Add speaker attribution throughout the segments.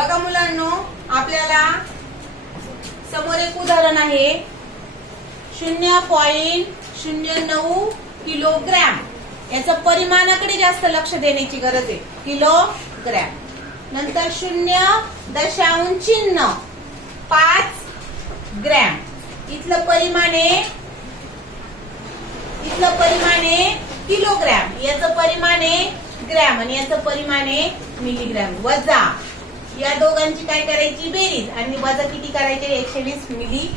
Speaker 1: बघा मुलांनो आपल्याला समोर एक उदाहरण आहे. शून्य पॉइंट शून्य नऊ किलोग्रॅम. याचं परिमाणाकडे जास्त लक्ष देण्याची गरज आहे. किलोग्रॅम. नंतर शून्य दशांश चिन्ह. पाच ग्रॅम. इथलं परिमाण आहे इथलं परिमाण आहे किलोग्रॅम. याचं परिमाण आहे ग्रॅम आणि याचं परिमाण आहे मिलीग्रॅम. वजा. या दोघांची काय करायची? बेरीज. आणि वजा किती करायचे? एकशे वीस मिली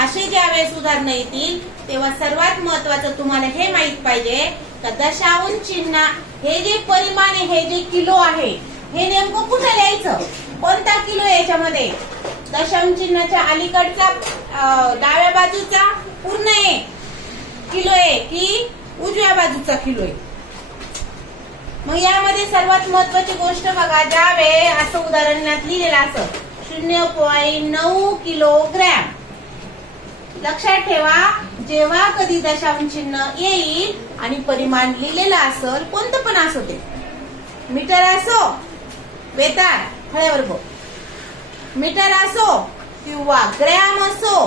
Speaker 1: असे ज्या वेळेस उदाहरणं येतील तेव्हा सर्वात महत्वाचं तुम्हाला हे माहीत पाहिजे का दशांश चिन्ह हे जे परिमाण आहे हे जे किलो आहे हे नेमकं कुठे लिहायचं? कोणता किलो आहे याच्यामध्ये? दशांश चिन्हाच्या अलीकडचा अं, डाव्या बाजूचा पूर्ण आहे. किलो आहे की उजव्या बाजूचा किलो आहे? मग यामध्ये सर्वात महत्वाची गोष्ट बघा ज्या असं उदाहरणात लिहिलेलं असं शून्य पॉईंट नऊ किलोग्रॅम. लक्षात ठेवा जेव्हा कधी दशांश चिन्ह येईल आणि परिमाण लिहिलेलं असेल कोणतं पण असो ते मीटर असो वेताळ फळ्यावर बघ. मीटर असो किंवा ग्रॅम असो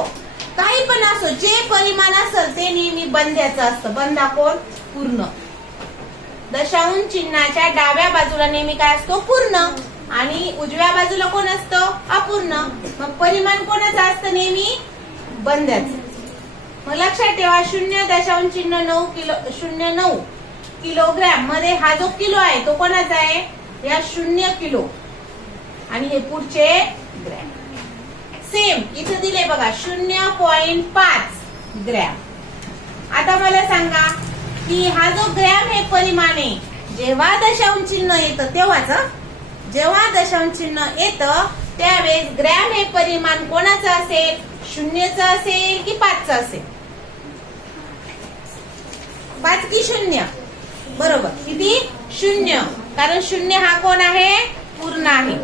Speaker 1: काही पण असो जे परिमाण असेल ते नेहमी बंद्याचं असतं. बंदा कोण? पूर्ण. दशांश चिन्हाच्या डाव्या बाजूला नेहमी काय असतो? पूर्ण. आणि उजव्या बाजूला कोण असतं? अपूर्ण. मग परिमाण कोणाचं असतं नेहमी? बंद्याच मग लक्षात ठेवा शून्य दशांश चिन्ह नऊ किलो शून्य नऊ किलोग्रॅममध्ये हा जो किलो आहे तो कोणाचा आहे? या शून्य किलो. आणि हे पुढचे ग्रॅम. सेम इथं दिले बघा शून्य पॉइंट पाच ग्रॅम. आता मला सांगा की हा जो ग्रॅम हे परिमाण आहे जेव्हा दशांश चिन्ह येतं तेव्हाच जेव्हा दशांश चिन्ह येतं त्यावेळेस ग्रॅम हे परिमाण कोणाचं असेल? शून्यचं असेल की पाचचं असेल? पाच की शून्य. बरोबर. किती? शून्य. कारण शून्य हा कोण आहे? पूर्ण आहे.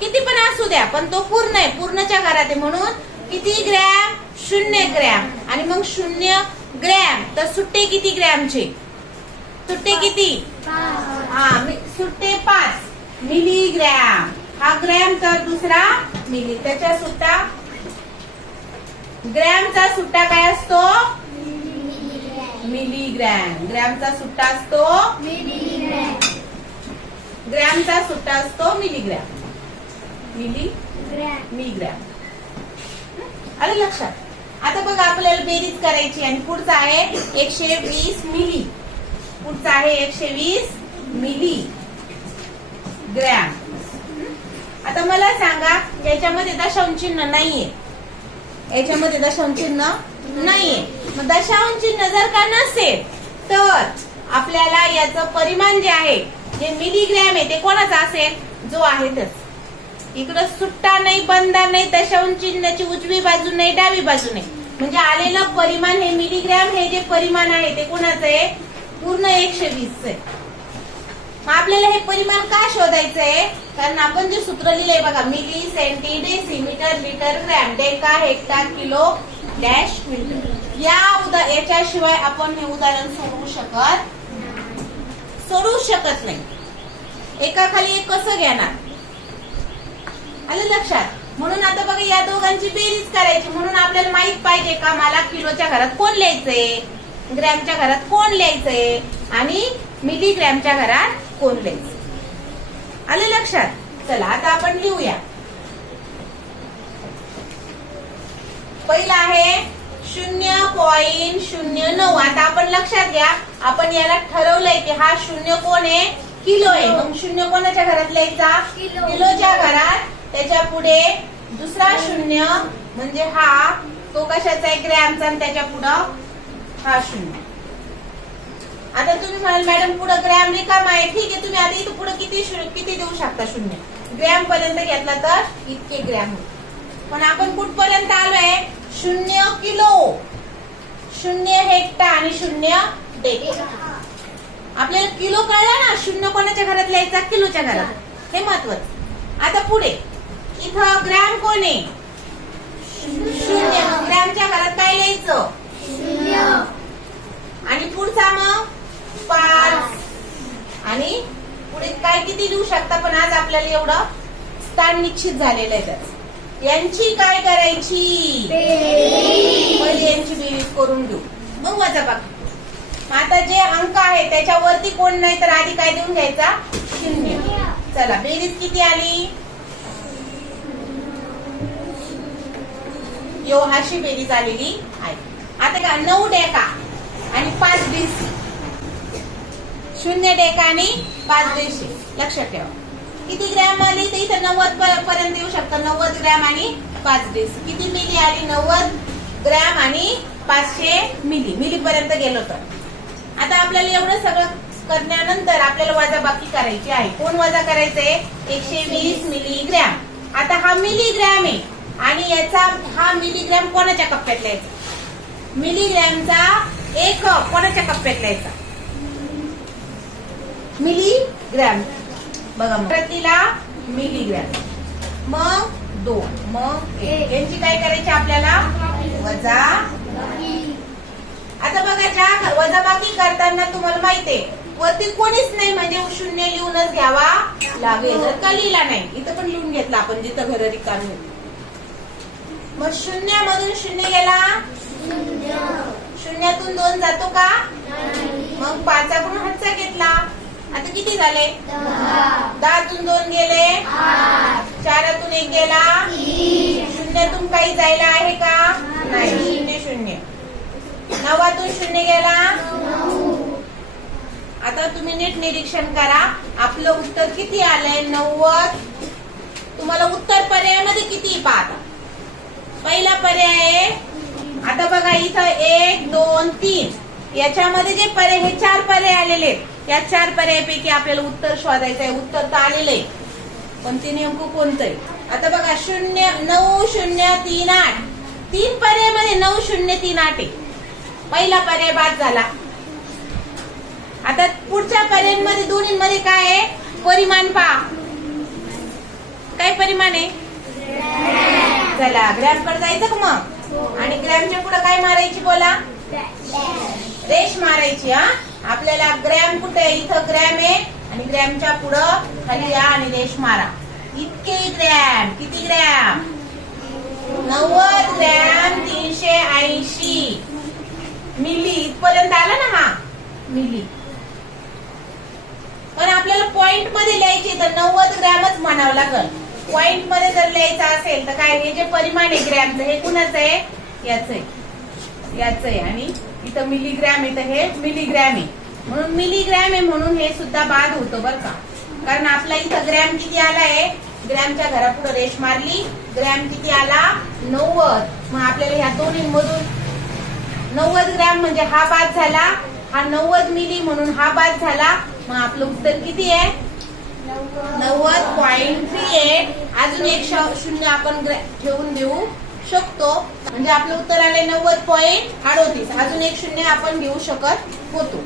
Speaker 1: किती पण असू द्या पण तो पूर्ण आहे. पूर्णच्या घरात आहे म्हणून किती ग्रॅम? शून्य ग्रॅम. आणि मग शून्य ग्रॅम. तर सुट्टे किती ग्रॅमचे? सुट्टे किती? हा सुट्टे पाच. मिलीग्रॅम. हा ग्रॅम तर दुसरा मिली. त्याच्या सुट्टा? ग्रॅमचा सुट्टा काय असतो? मिलीग्रॅम. ग्रॅमचा सुट्टा असतो? ग्रॅमचा सुट्टा असतो मिलीग्रॅम. मिली? मिलीग्रॅम. आलं लक्षात? आता बघा आपल्याला बेरीज करायची आणि पुढचा आहे एकशे वीस मिली. पुढचा आहे एकशे वीस मिली ग्रॅम. आता मला सांगा याच्यामध्ये दशांश चिन्ह नाहीये. याच्यामध्ये दशांश चिन्ह नाहीये. मग दशांश चिन्ह जर का नसेल तर आपल्याला याचं परिमाण जे आहे जे मिलीग्रॅम आहे ते कोणाचं असेल? जो आहे तस. इकडं सुट्टा नाही बंदा नाही तशाहून चिन्हाची उजवी बाजू नाही डावी बाजू नाही. म्हणजे आलेलं परिमाण हे मिलीग्रॅम हे जे परिमाण आहे ते कोणाचं आहे? पूर्ण एकशे वीस आहे. आपल्याला हे परिमाण का शोधायचं आहे? कारण आपण जे सूत्र लिहिलंय बघा milli centi decimetre litre gram deca hecto kilo dash metre या उदा याच्याशिवाय आपण हे उदाहरण सोडवू शकत सोडवू शकत नाही. एकाखाली एक कसं घेणार? आलं लक्षात? म्हणून आता बघा या दोघांची बेरीज करायची. म्हणून आपल्याला माहीत पाहिजे का मला किलोच्या घरात कोण लिहायचंय? ग्रॅमच्या घरात कोण लिहायचंय? आणि मिलीग्रॅमच्या घरात कोण लिहायचंय? आलं लक्षात? चला आता आपण लिहूया. पहिला आहे शून्य पॉइंट शून्य नऊ. आता आपण लक्षात घ्या आपण याला ठरवलंय की हा शून्य कोण आहे? किलो आहे. मग शून्य कोणाच्या घरात लिहायचा?
Speaker 2: किलो.
Speaker 1: किलोच्या घरात त्याच्या पुढे दुसरा शून्य म्हणजे हा तो कशाचा आहे? ग्रॅमचा आणि त्याच्या पुढं हा शून्य. आता तुम्ही म्हणाल मॅडम पुढे ग्रॅम रिकाम आहे. ठीक आहे तुम्ही आधी पुढे किती किती देऊ शकता शून्य? ग्रॅम पर्यंत घेतला तर इतके ग्रॅम पण आपण कुठपर्यंत आलोय? शून्य किलो. शून्य हेक्टा आणि शून्य डेका आपल्याला किलो कळला ना शून्य कोणाच्या घरात लिहायचा? किलोच्या घरात. हे महत्वाचं. आता पुढे. इथं ग्रॅम कोण? आहे शून्य. ग्रॅमच्या घरात काय लिहायचं? आणि पुढचा मग? पाच. आणि पुढे काय किती लिहू शकता? पण आज आपल्याला एवढं स्थान निश्चित झालेलं आहे त्याचं. यांची काय करायची? पहिले यांची बेरीज करून घेऊ. मग वजा बाकी आता जे अंक आहे त्याच्यावरती कोण नाही तर आधी काय देऊन घ्यायचा? शून्य. चला बेरीज किती आली? यो बेरीज आलेली आहे. आता का नऊ डेका आणि पाच डिसी शून्य डेका आणि पाच डिसी लक्षात ठेवा. किती ग्रॅम आली तर इथं नव्वद पर्यंत येऊ शकतं. नव्वद ग्रॅम आणि पाच डिसी किती मिली आली? नव्वद ग्रॅम आणि पाचशे मिली. मिली पर्यंत गेलो तर. आता आपल्याला एवढं सगळं करण्यानंतर आपल्याला वजाबाकी करायची आहे. कोण वजा करायचंय? एकशे वीस मिलीग्रॅम आता हा मिलीग्रॅम आहे. आणि याचा हा मिलीग्रॅम कोणाच्या कप्प्यात लिहायचा? मिलीग्रॅमचा एक कोणाच्या कप्प्यात लिहायचा? मिलीग्रॅम बघा मग. प्रतीला मिलीग्रॅम मग दोन. मग एक. यांची काय करायची आपल्याला? वजा आता बघा ज्या वजाबाकी करताना तुम्हाला माहितीये वरती कोणीच नाही म्हणजे शून्य लिहूनच घ्यावा लागेल. जर का लिहिला नाही इथं पण लिहून घेतला आपण जिथं घर रिकामी होती. मग शून्यामधून शून्य गेला? शून्यातून दोन जातो का? मग पाचाकडून हातचा घेतला. आता किती झाले? दहातून दोन गेले. चारातून एक गेला. शून्यातून काही जायला आहे का? नाही शून्य शून्य. नवातून शून्य गेला. आता तुम्ही नीट निरीक्षण करा. आपलं उत्तर किती आलंय? नव्वद. तुम्हाला उत्तर पर्यायामध्ये किती पाहता पहिला पर्याय आहे. आता बघा इथं एक दोन तीन. याच्यामध्ये जे पर्याय हे चार पर्याय आलेले आहेत. या चार पर्यायापैकी आपल्याला उत्तर शोधायचं आहे. उत्तर तर आलेलं आहे. पण ते नेमकं कोणतं आहे? आता बघा शून्य नऊ शून्य तीन आठ. तीन पर्यायामध्ये नऊ शून्य तीन आठ आहे. पहिला पर्याय बाद झाला. आता पुढच्या पर्यायांमध्ये दोन्हीमध्ये काय आहे? परिमाण पहा. काय परिमाण आहे? चला. ग्रॅमकडे जायचं का मग? आणि ग्रॅमच्या पुढे काय मारायची बोला? रेश मारायची हा? आपल्याला ग्रॅम कुठे आहे? इथं ग्रॅम आहे. आणि ग्रॅमच्या पुढं खाली या आणि रेश मारा. इतके ग्रॅम किती ग्रॅम नव्वद ग्रॅम तीनशे ऐंशी. मिली. इथपर्यंत आला ना हा? मिली. पण आपल्याला पॉइंटमध्ये लिहायची तर नव्वद ग्रॅमच म्हणावं लागल. पॉइंटमध्ये जर लिहायचं असेल तर काय हे जे परिमाण आहे ग्रॅमचं हे कुणाचं आहे? याच आहे. याच आहे. आणि इथं मिलीग्रॅम आहे तर हे मिलीग्रॅम आहे. म्हणून मिलीग्रॅम आहे म्हणून हे सुद्धा बाद होतो बरं का. कारण आपला इथं ग्रॅम किती आला आहे? ग्रॅमच्या घरापुढे रेश मारली. ग्रॅम किती आला? नव्वद. मग आपल्याला ह्या दोन्ही मधून नव्वद ग्रॅम म्हणजे हा बाद झाला. हा नव्वद मिली म्हणून हा बाद झाला. मग आपलं उत्तर किती आहे? नव्वद पॉइंट थ्री अजून एक शून्य आपण ठेवून देऊ शकतो. म्हणजे आपलं उत्तर आले नव्वद पॉइंट अडोतीस. अजून एक शून्य आपण घेऊ शकत होतो.